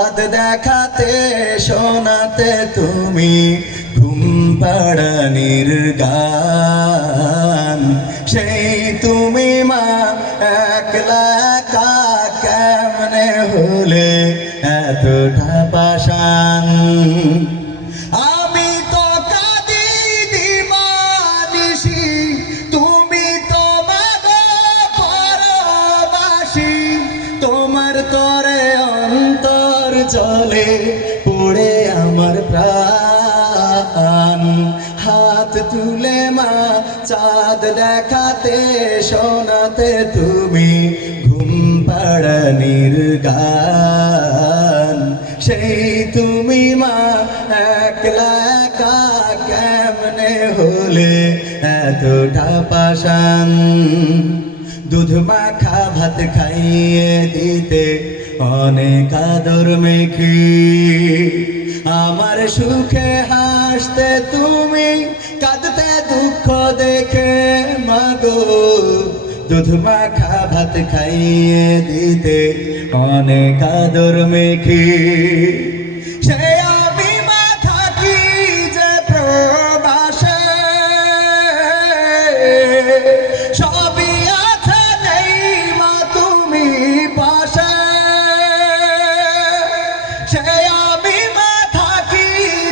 চাঁদ দেখাতে শোনাতে তুমি ঘুম পাড়ানির গান, সেই তুমি মা একলা একা কেমনে হলে এতটা পাষাণ। আমি তো কাঁদি দিবানিশি, তুমি তো মাগো পরবাসী, তোমার তরে অন্তর জলে পড়ে আমার প্রাণ। হাত তুলে মা চাঁদ দেখাতে শোনাতে তুমি ঘুম পাড়ানির গান, সেই তুমি মা একলা একা কেমনে হলে এতটা পাষাণ। দুধ মাখা ভাত খাইয়ে দিতে অনেক আদর মেখে, আমার সুখে হাসতে তুমি কাঁদতে দুঃখ দেখে মাগো। দুধ মাখা ভাত খাইয়ে দিতে অনেক আদর মেখে, সে আমি মা থাকি যে প্রবাসে, সবই আছে নেই মা তুমি পাশে। সে আমি মা থাকি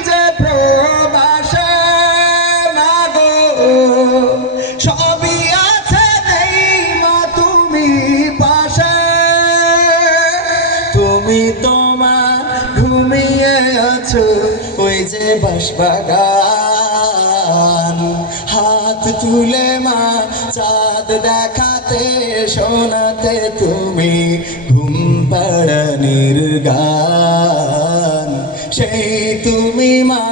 যে প্রবাসে মাগো, সবই আছে নেই মা তুমি পাশে। তুমি তোমার ঘুমিয়ে আছো ওই যে বাঁশবাগান, হাত তুলে মা চাঁদ দেখাতে শোনাতে তুমি ঘুম পাড়ানির গান, সেই তুমি মা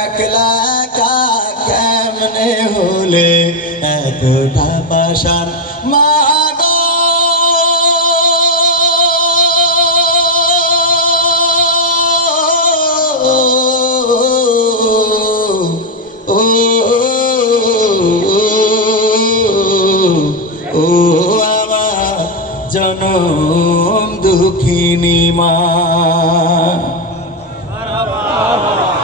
একলা একা কেমনে হলে এতটা পাষাণ। মা গো ও আমার জনম দুঃখিনী মা।